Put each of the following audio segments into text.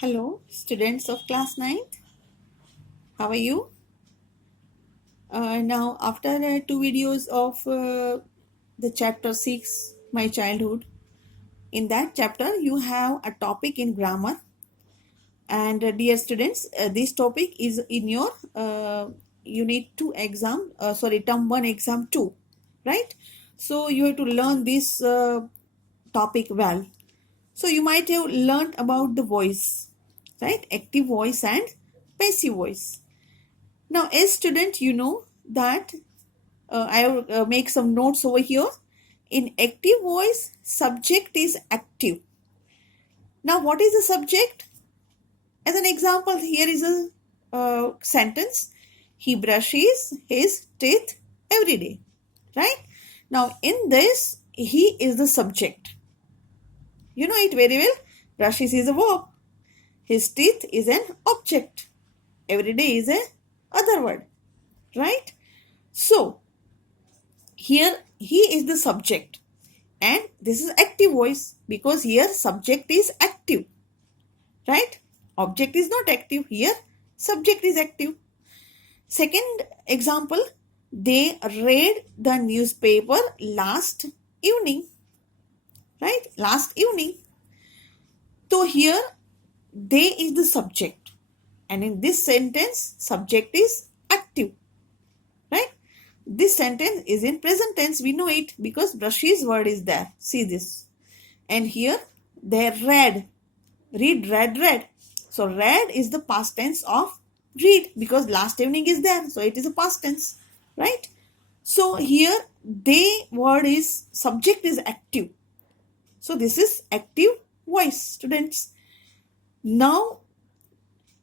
Hello, students of class 9th. How are you? Now, after two videos of the chapter 6, My Childhood, in that chapter, you have a topic in grammar. And dear students, this topic is in your Unit 2 exam, Term 1 exam 2, right? So, you have to learn this topic well. So, you might have learned about the voice, right? Active voice and passive voice. Now, as student, you know that I will make some notes over here. In active voice, subject is active. Now, what is the subject? As an example, here is a sentence. He brushes his teeth every day. Right? Now, in this, he is the subject. You know it very well. Brushes is a verb. His teeth is an object. Every day is a other word. Right? So, here he is the subject and this is active voice because here subject is active, right? Object is not active. Here subject is active. Second example, they read the newspaper last evening, right? Last evening. So here they is the subject and in this sentence subject is active, right? This sentence is in present tense. We know it because brushes word is there. See this. And here they read. Read, read. So read is the past tense of read because last evening is there. So it is a past tense. Right? So here they word is subject is active. So this is active voice, students. Now,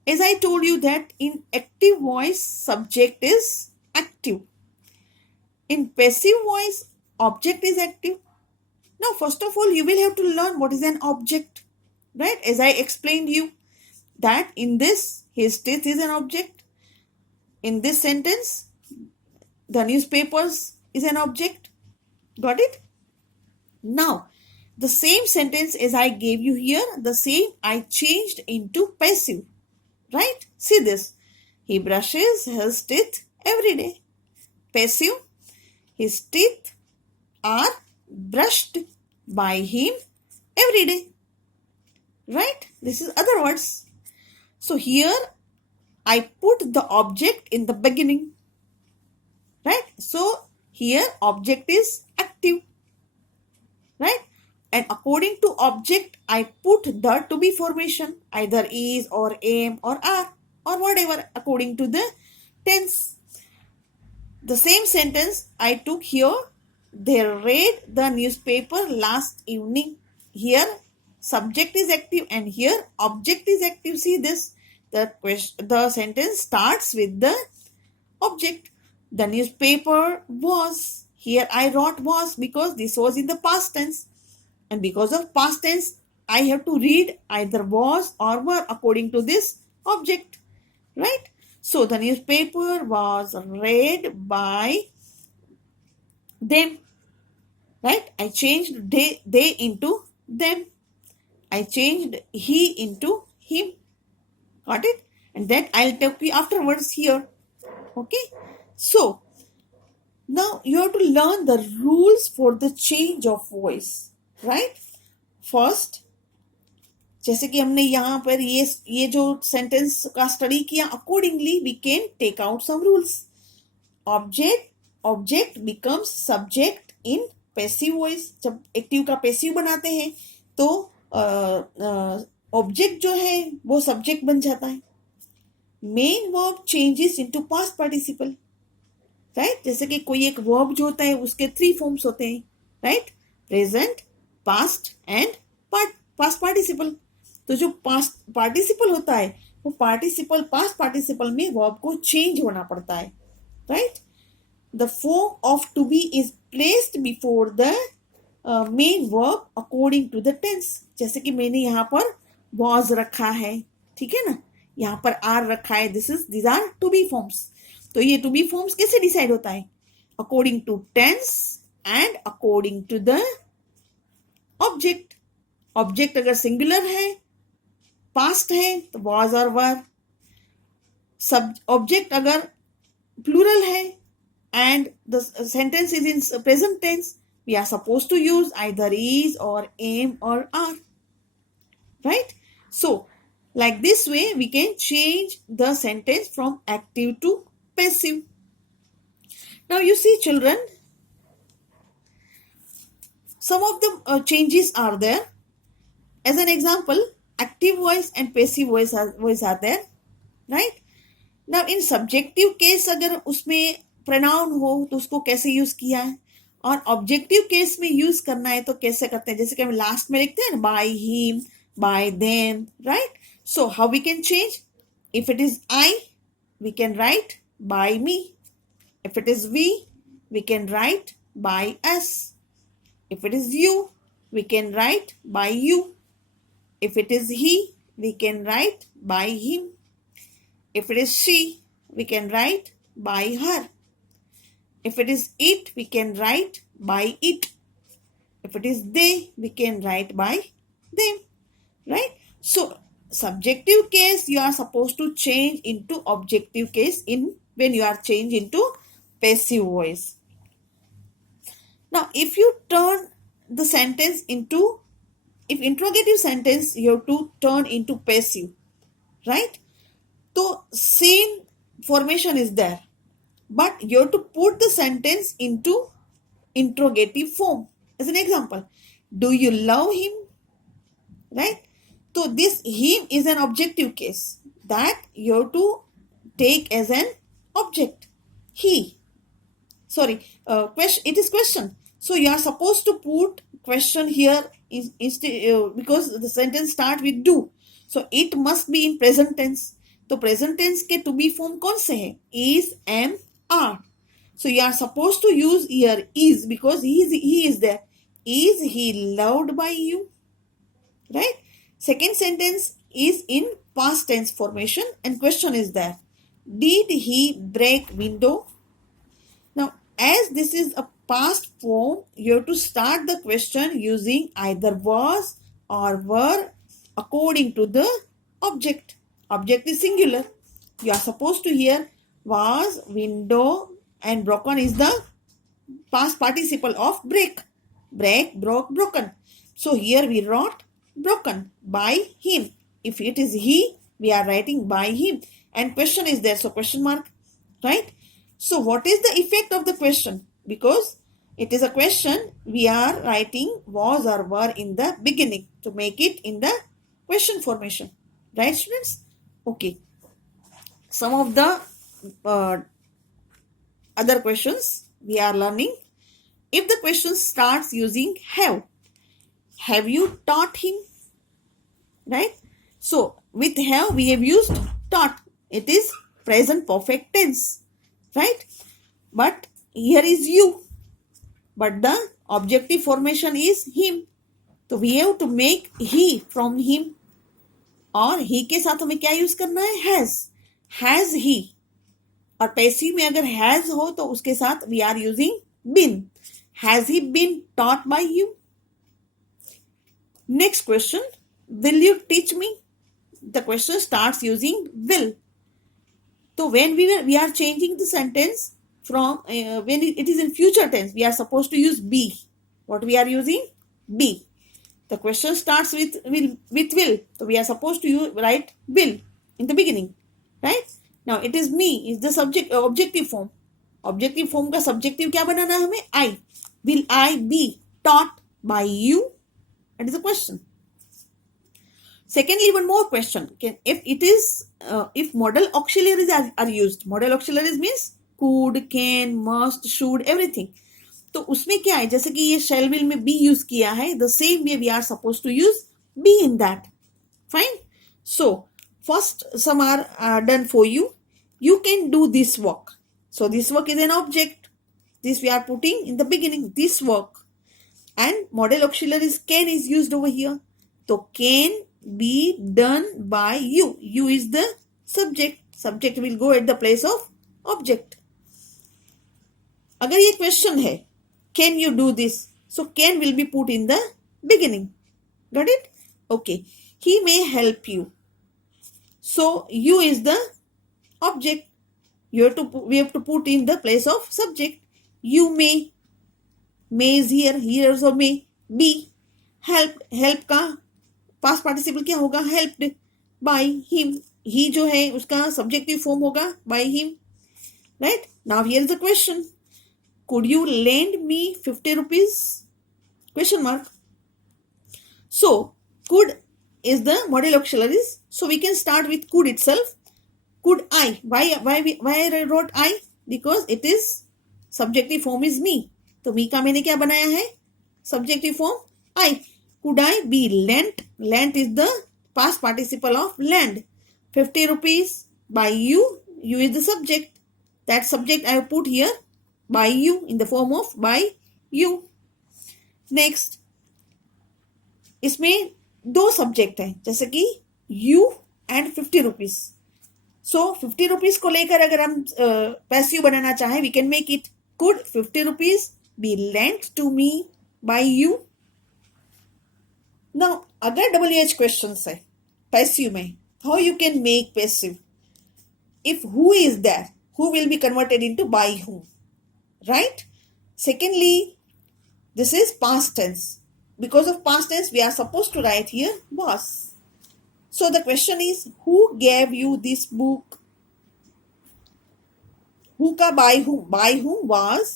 as I told you that in active voice, subject is active. In passive voice, object is active. Now, first of all, you will have to learn what is an object, right? As I explained you that in this, his teeth is an object. In this sentence, the newspapers is an object. Got it? Now, the same sentence as I gave you here, the same I changed into passive, right? See this. He brushes his teeth every day. Passive. His teeth are brushed by him every day. Right? This is other words. So here I put the object in the beginning. Right? So here object is active. Right? And according to object, I put the to be formation, either is or am or are or whatever according to the tense. The same sentence I took here. They read the newspaper last evening. Here subject is active and here object is active. See this. The sentence starts with the object. The newspaper was. Here I wrote was because this was in the past tense. And because of past tense, I have to read either was or were according to this object. Right? So the newspaper was read by them. Right? I changed they into them. I changed he into him. Got it? And that I'll talk you afterwards here. Okay? So now you have to learn the rules for the change of voice. Right? First, जैसे कि हमने यहाँ पर ये जो sentence का study किया, accordingly we can take out some rules. Object becomes subject in passive voice. जब एक्टिव का पैसिव बनाते हैं तो ऑब्जेक्ट जो है वो सब्जेक्ट बन जाता है. Main verb changes into past participle. Right? जैसे कि कोई एक वर्ब जो होता है उसके 3 फॉर्म्स होते हैं. Right? Present, past and past participle. तो जो पास्ट पार्टिसिपल होता है वो पार्टिसिपल पास्ट पार्टिसिपल में वर्ब को चेंज होना पड़ता है. Right? The form of to be is placed before the main verb according to the tense. जैसे कि मैंने यहाँ पर वॉज रखा है, ठीक है ना, यहाँ पर आर रखा है. These are to be forms. तो ये टू बी फॉर्म्स कैसे डिसाइड होता है? According to tense and according to the object. Object अगर सिंगुलर है पास्ट है तो was और were. सब ऑब्जेक्ट अगर प्लूरल है and the sentence is in present tense, we are supposed to use either is or am or are, right? So like this way we can change the sentence from active to passive. Now you see children, some of the changes are there. As an example, active voice and passive voice are there, right? Now in subjective case अगर उसमें pronoun हो तो उसको कैसे use किया है, और objective case में यूज करना है तो कैसे करते हैं, जैसे कि हम लास्ट में लिखते हैं by him, bye them, right? So how we can change? If it is I, we can write bye me. If it is we can write by us. If it is you, we can write bye you. If it is he, we can write by him. If it is she, we can write by her. If it is it, we can write by it. If it is they, we can write by them. Right? So, subjective case you are supposed to change into objective case when you are changed into passive voice. Now, if you turn the sentence into, if interrogative sentence you have to turn into passive, right? So same formation is there, but you have to put the sentence into interrogative form. As an example, do you love him? Right? So this him is an objective case that you have to take as an object. He. Sorry, question. It is question. So you are supposed to put question here because the sentence start with do. So it must be in present tense. तो present tense के to be form कौन से है? Is, am, are. So you are suppose to use here is because he is there. Is he loved by you? Right? Second sentence is in past tense formation and question is there. Did he break window? Now as this is a past form, you have to start the question using either was or were according to the object. Object is singular. You are supposed to hear was, window, and broken is the past participle of break. Break, broke, broken. So here we wrote broken by him. If it is he, we are writing by him. And question is there, so question mark. Right? So what is the effect of the question? Because it is a question, we are writing was or were in the beginning to make it in the question formation. Right, students? Okay. Some of the other questions we are learning. If the question starts using have you taught him? Right? So with have we have used taught. It is present perfect tense. Right? But here is you. But the objective formation is him. So we have to make he from him. और ही के साथ हमें क्या use करना है? Has he. और passive में अगर हैज हो तो उसके साथ we are using been. Has he been taught by you? Next question, will you teach me? The question starts using will. तो when we are changing the sentence from when it is in future tense, we are supposed to use be. What we are using? Be. The question starts with will, so we are supposed to write will in the beginning, right? Now it is me is the subject objective form. Objective form का subjective क्या बनाना है हमें? I. Will I be taught by you? That is the question. Secondly, one more question. If it is if modal auxiliaries are used, modal auxiliaries means could, can, must, should, everything. तो उसमें क्या है, जैसे कि ये shall will में be use किया है, the same way we are supposed to use be in that. Fine. So first some are done for you. You can do this work. So this work is an object. This we are putting in the beginning. This work. And modal auxiliaries can is used over here. So can be done by you. You is the subject. Subject will go at the place of object. अगर ये question है can you do this, so can will be put in the beginning. Got it? Okay. He may help you. So you is the object. We have to put in the place of subject. You may is here, here also may. Be, help का past participle क्या होगा, helped by him. ही जो है उसका subjective form होगा by him. Right. Now here is the question. Could you lend me 50 rupees? Question mark. So could is the model auxiliaries. So we can start with could itself. Could I? Why I wrote I? Because it is subjective form is me. तो me का मैंने क्या बनाया है? Subjective form I. Could I be lent? Lent is the past participle of lend. 50 rupees by you. You is the subject. That subject I have put here by you in the form of by you. Next, इसमें दो subject हैं, जैसे कि you and 50 rupees. So 50 rupees को लेकर अगर हम passive बनाना चाहें, we can make it could 50 rupees be lent to me by you. Now अगर WH क्वेश्चन है पैसिव में, how you can make passive? If who is there, who will be converted into by whom, right? Secondly, this is past tense. Because of past tense, we are supposed to write here was. So the question is, who gave you this book? Who ka by whom? By whom was.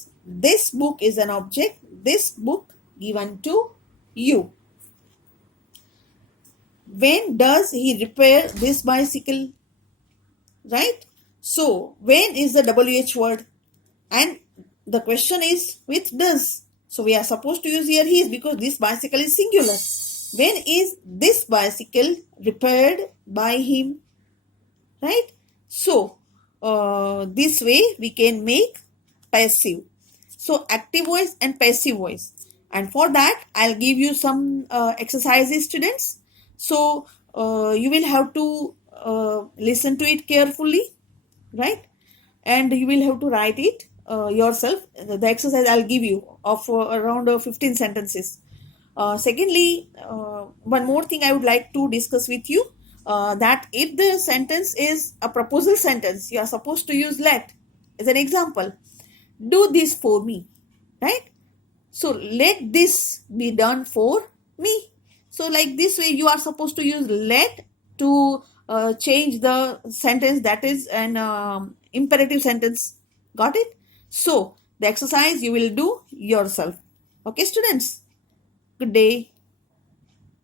This book is an object. This book given to you. When does he repair this bicycle? Right? So when is the WH word? And the question is with does. So we are supposed to use here his because this bicycle is singular. When is this bicycle repaired by him? Right? So this way we can make passive. So active voice and passive voice. And for that I'll give you some exercises, students. So you will have to listen to it carefully, right? And you will have to write it yourself. The exercise I'll give you of around 15 sentences. Secondly, one more thing I would like to discuss with you, that if the sentence is a proposal sentence, you are supposed to use let as an example. Do this for me, right? So let this be done for me. So like this way you are supposed to use let to change the sentence that is an imperative sentence. Got it? So the exercise you will do yourself. Okay, students? Good day.